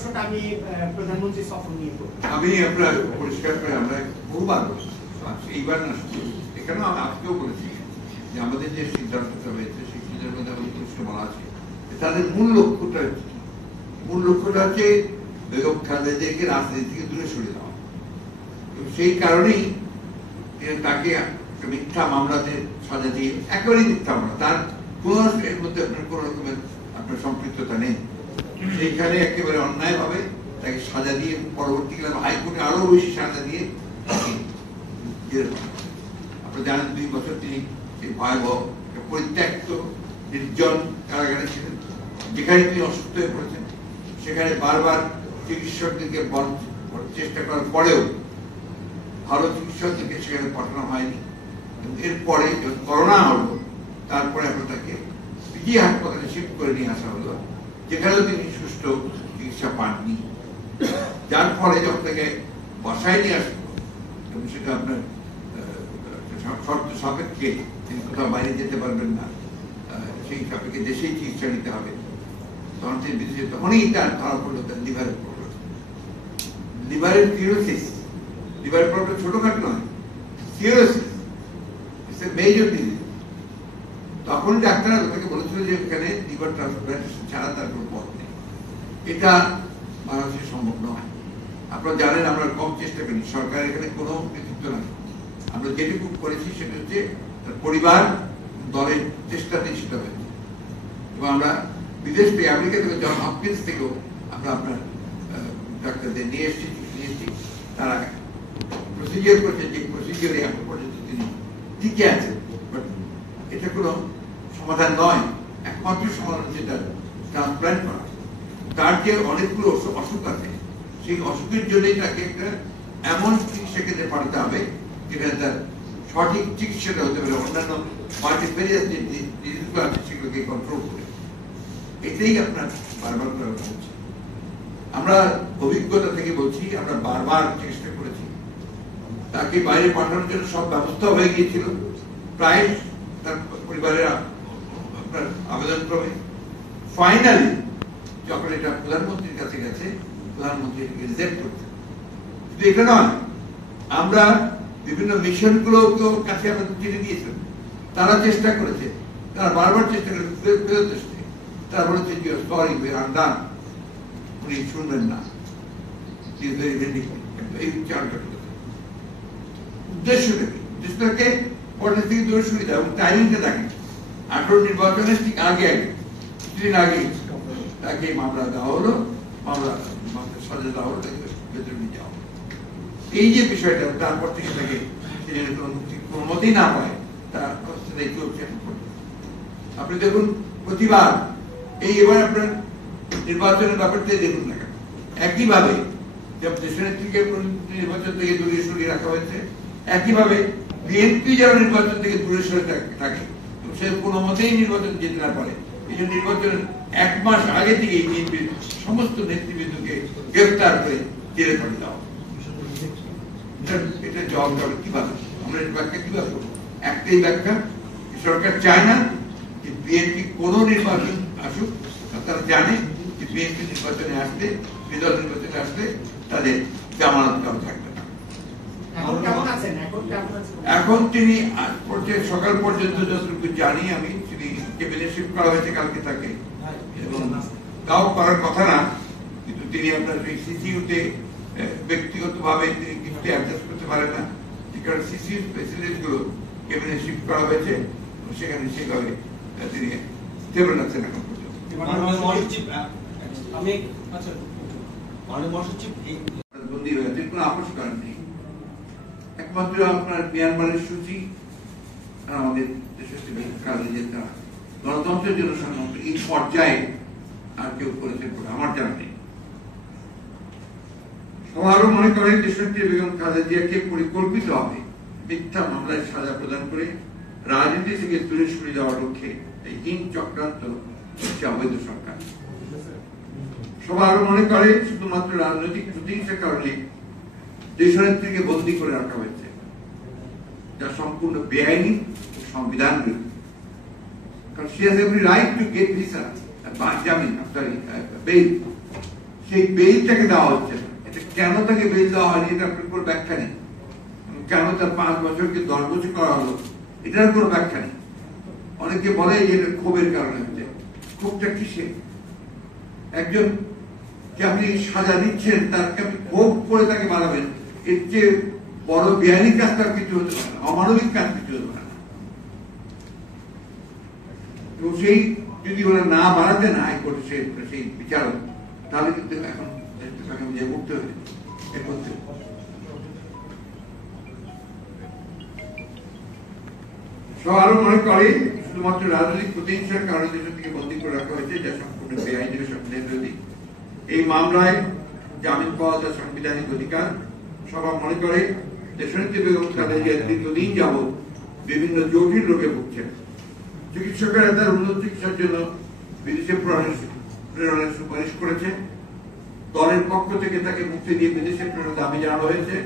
প্রশ্নটা আমি প্রধানমন্ত্রী সফর নিয়ে করব। আমি আপনার পরিষ্কার করে আমরা বহুবার এইবার না এখানেও আমি আজকেও বলেছি যে আমাদের যে সিদ্ধান্তটা হয়েছে সেই সিদ্ধান্তের মধ্যে প্রশ্ন বলা আছে তাদের মূল লক্ষ্যটা হচ্ছে বেগম খালেদা জিয়াকে রাজনীতি থেকে দূরে সরে দেওয়া। সেই কারণেই তাকে মিথ্যা মামলাতে সাজা দিয়ে, একেবারেই মিথ্যা মামলা, তার কোন এর মধ্যে আপনার কোন রকমের আপনার সম্পৃক্ততা নেই, সেইখানে একেবারে অন্যায় ভাবে তাকে সাজা দিয়ে পরবর্তীকালে হাইকোর্টে আরো বেশি সাজা দিয়ে আপনারা জানেন 2 বছর তিনি এই ভয়াবহ পরিত্যক্ত নির্জন কারাগারে ছিলেন, যেখানে তিনি অসুস্থ হয়ে পড়েছেন। সেখানে বারবার চিকিৎসকদেরকে চেষ্টা করার পরেও ভালো চিকিৎসকদেরকে সেখানে পাঠানো হয়নি। এরপরে করোনা হলো, তারপরে আমরা তাকে পিজি হাসপাতালে শিফট করে নিয়ে আসা হলো, যেখানেও তিনি সুষ্ঠু চিকিৎসা পাননি। যার ফলে যখন তাকে বাসায় নিয়ে আসলো এবং সেটা আপনার শর্ত সাপেক্ষে তিনি কোথাও বাইরে যেতে পারবেন না, সেই সাপেক্ষে দেশেই চিকিৎসা নিতে হবে, তখন তিনি বিদেশে, তখনই তার ধরা পড়লো তার লিভারের প্রবলেম, লিভারের সিরোসিস। লিভার প্রবলেম ছোটখাটো নয়, cirrhosis it's a major disease. তখন ডাক্তাররা তাকে বলেছিল যে এখানে লিভার ট্রান্সপ্লান্টেশন ছাড়া তার কোনো পথ নেই, এটা বাংলাদেশে সম্ভব নয়। আপনারা জানেন আমরা কম চেষ্টা করি, সরকার এখানে কোনো নেতৃত্ব নাই। আমরা যেটুকু করেছি সেটা হচ্ছে তার পরিবার দলের চেষ্টাতেই সেটা হয়েছে। এবং আমরা বিদেশ থেকে, আমেরিকা থেকে, জন হপকিন্স থেকেও আমরা আপনার ডাক্তারদের নিয়ে এসেছি, তারা প্রসিজিওর করছে, যে প্রসিজিওরে এখন পর্যন্ত তিনি টিকে আছেন। বাট এটা কোনো সমাধান নয়, একমাত্র সমাধান যেটা ট্রান্সপ্লান্ট করা। তার যে অনেকগুলো অসুখ আছে, সেই অসুখের জন্যই তাকে একটা এমন চিকিৎসা কেন্দ্রে পাঠাতে হবে যেখানে তার সঠিক চিকিৎসাটা হতে পারে, অন্যান্য মাল্টিফেরিয়াস যে ডিজিজগুলো আছে সেগুলোকে কন্ট্রোল করে। এটাই আপনার বারবার করা হচ্ছে। আমরা অভিজ্ঞতা থেকে বলছি, আমরা বারবার চেষ্টা করেছি, তাকে বাইরে পাঠানোর জন্য সব ব্যবস্থা হয়ে গিয়েছিল, প্রায় তার পরিবারের আপনার আবেদন ক্রমে। ফাইনালি যখন এটা প্রধানমন্ত্রীর কাছে গেছে, প্রধানমন্ত্রী রিজেক্ট করছে। শুধু এটা নয়, আমরা বিভিন্ন মিশনগুলোকেও কাছে আমাদের চিঠি দিয়েছেন, তারা চেষ্টা করেছে, তারা বারবার চেষ্টা করেছে ফেরত আসতে। তারা বলেছে যে সরি উই আর ডান, উনি শুনবেন না। এই চারটা উদ্দেশ্যটাকে পরের থেকে দূরে সুবিধা এবং টাইমিংটা দেখেন। 18 নির্বাচনের ঠিক আগে কিছুদিন আগে তাকে মামলা দেওয়া হলো, মামলা সাজা দেওয়া হলো, তাকে ভেতরে নিয়ে যাওয়া হলো। এই যে বিষয়টা, তারপর থেকে তাকে কোনো মতেই না পায়, তার চলছে। আপনি দেখুন প্রতিবার এই এবার আপনার নির্বাচনের ব্যাপারটাই দেখুন না কেন, একইভাবে দেশনেত্রীকে নির্বাচন থেকে দূরে সরিয়ে রাখা হয়েছে, একইভাবে বিএনপি যারা নির্বাচন থেকে দূরে সরে থাকে সে কোনো মতেই নির্বাচন যেতে না পারে। এই জন্য নির্বাচনের 1 মাস আগে থেকে বিএনপির সমস্ত নেতৃবৃন্দকে গ্রেফতার করে জেলে পাঠিয়ে দেওয়া। এটা জবাব দেওয়া কিভাবে, আমরা এর ব্যাখ্যা কিভাবে করবো? একটাই ব্যাখ্যা, সরকার চায় না যে বিএনপি কোন নির্বাচন আসুক। তারা জানে যে বিএনপি নির্বাচনে আসলে, বিদল নির্বাচনে আসলে তাদের জামানত দেওয়া থাকবে না। এখন তিনি সকাল পর্যন্ত যতটুকু জানি আমি, তিনি ক্যাবিনেট শিফট করা হয়েছে কালকে তাকে, এবং তাও করার কথা না, কিন্তু তিনি আপনার সিসিউতে ব্যক্তিগতভাবে তিনি কিছুতে অ্যাডজাস্ট করতে পারেন না, কারণ সিসিউ ফেসিলিটিস গুলো ক্যাবিনেট শিফট করা হয়েছে, সেখানে সেভাবে তিনি স্টেবল আছেন এখন পর্যন্ত। বন্দী হয়েছে, কোনো আপোষ করেন নেই। একমাত্র আপনার মিয়ানমারের সূচি আর আমাদের দেশের গণতন্ত্রের জন্য সংগ্রাম এই পর্যায়ে আর কেউ করেছেন বলে আমার জানা নেই। সবারও মনে করেন দেশনেত্রী বেগম খালেদা জিয়াকে পরিকল্পিতভাবে মিথ্যা মামলায় সাজা প্রদান করে রাজনীতি থেকে দূরে সরে যাওয়ার লক্ষ্যে এই হীন চক্রান্ত হচ্ছে অবৈধ সরকার। সবারও মনে করে শুধুমাত্র রাজনৈতিক প্রতিহিংসার কারণে দেশনেত্রীকে বন্দী করে রাখা হয়েছে, যা সম্পূর্ণ বেআইনি সংবিধান বিরোধী। কারণ she has every right to get visa, জামিন, বেইল। সেই বেইলটাকে দেওয়া হচ্ছে না। এটা কেন তাকে বেইল দেওয়া হয়নি এটা আপনার কোনো ব্যাখ্যা নেই। কেন তার 5 বছরকে 10 বছর করা হলো এটার কোনো ব্যাখ্যা নেই। অনেকে বলে যে এটা ক্ষোভের কারণে হচ্ছে। ক্ষোভটা কিসে? একজন যে আপনি সাজা দিচ্ছেন তাকে আপনি ক্ষোভ করে তাকে বাড়াবেন, এর চেয়ে বড় বেআইনি কাজ তার কিছু হতে পারে না, অমানবিক কাজ কিছু হতে পারে না। তো সেই যদি ওরা না বাড়াতেন হাইকোর্টে সেই বিচারক, তাহলে কিন্তু এখন যে মুক্ত হয়ে করতে আরো মনে করে শুধুমাত্র রাজনৈতিক প্রতিহিংসার কারণে দেশ থেকে বন্দী করে রাখা হয়েছে, যা সম্পূর্ণ বেআইনি সংবিধান বিরোধী। এই মামলায় জামিন পাওয়া যা সাংবিধানিক অধিকার। সভা মনে করে দেশনেত্রী বেগম খালেদা জিয়া দীর্ঘদিন যাবৎ বিভিন্ন জটিল রোগে ভুগছেন। চিকিৎসকেরা তার উন্নত চিকিৎসার জন্য বিদেশে প্রেরণের সুপারিশ করেছে। দলের পক্ষ থেকে তাকে মুক্তি দিয়ে বিদেশে প্রেরণের দাবি জানানো হয়েছে।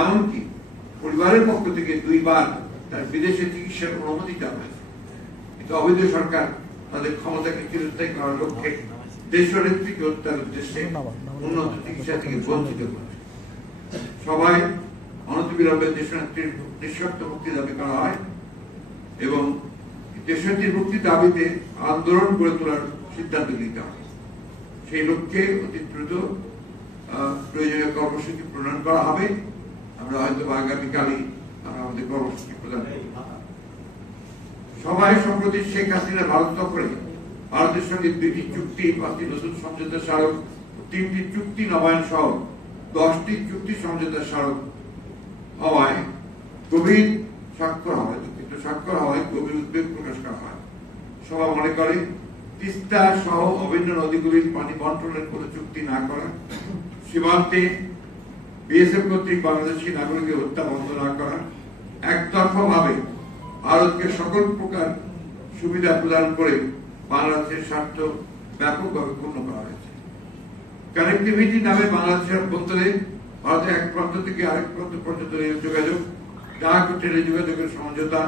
এমনকি পরিবারের পক্ষ থেকে 2 বার তার বিদেশে চিকিৎসার অনুমতি দেওয়া হয়েছে। কিন্তু অবৈধ সরকার তাদের ক্ষমতাকে চিরস্থায়ী করার লক্ষ্যে দেশনেত্রীকে হত্যার উদ্দেশ্যে উন্নত চিকিৎসা থেকে বঞ্চিত করেছে। সবাই অনতিবিলম্বে দেশনেত্রীর নিঃশর্ত মুক্তি দাবি করা হয় এবং দেশনেত্রীর মুক্তির দাবিতে আন্দোলন গড়ে তোলার সিদ্ধান্ত নিতে হয়। সেই লক্ষ্যে অতি দ্রুত প্রয়োজনীয় কর্মসূচি প্রণয়ন করা হবে। আমরা হয়তো আগামীকালই আমাদের কর্মসূচি প্রদান করব। সবাই সম্প্রতি শেখ হাসিনা ভারত সফরে ভারতের সঙ্গে 2টি চুক্তি, 5টি নতুন সমঝোতা স্মারক, 3টি চুক্তি নবায়ন সহ 10টি চুক্তি সমঝোতা স্মারক হওয়ায় গভীর স্বাক্ষর হওয়ায় গভীর উদ্বেগ প্রকাশ করা হয়। সভা মনে করে তিস্তা সহ অভিন্ন নদীগুলির পানি বন্টনের কোন চুক্তি না করা, সীমান্তে বিএসএফ কর্তৃক বাংলাদেশী নাগরিকের হত্যা বন্ধ না করা, একতরফা ভাবে ভারতকে সকল প্রকার সুবিধা প্রদান করে বাংলাদেশের স্বার্থ ব্যাপকভাবে পূর্ণ করা হয়েছে। কানেক্টিভিটি নামে বাংলাদেশের অভ্যন্তরে ভারতের এক প্রান্ত থেকে আরেক প্রান্ত পর্যন্ত রেল যোগাযোগ, ডাক ও টেলি যোগাযোগের সমঝোতা,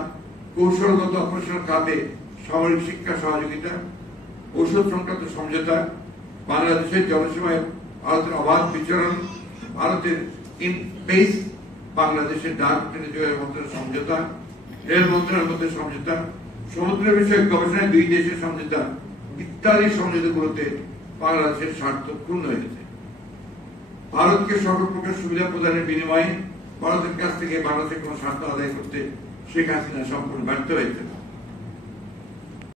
কৌশলগত অপারেশনাল খাতে সামরিক শিক্ষা সহযোগিতা, ঔষধ সংক্রান্ত সমঝোতা, বাংলাদেশের জনসীমায় ভারতের অবাধ বিচরণ, ভারতের ইন বেস বাংলাদেশের ডাক টেলি যোগাযোগ মন্ত্রণালয়ের সমঝোতা, রেল মন্ত্রণালয়ের মধ্যে সমঝোতা, সমুদ্র বিষয়ক গবেষণায় 2 দেশের সমঝোতা ইত্যাদি সমঝোতাগুলোতে বাংলাদেশের স্বার্থ পূর্ণ হয়েছে। ভারতকে সকল প্রকার সুবিধা প্রদানের বিনিময়ে ভারতের কাছ থেকে বাংলাদেশের কোন স্বার্থ আদায় করতে শেখ হাসিনা সম্পূর্ণ ব্যর্থ হয়েছে।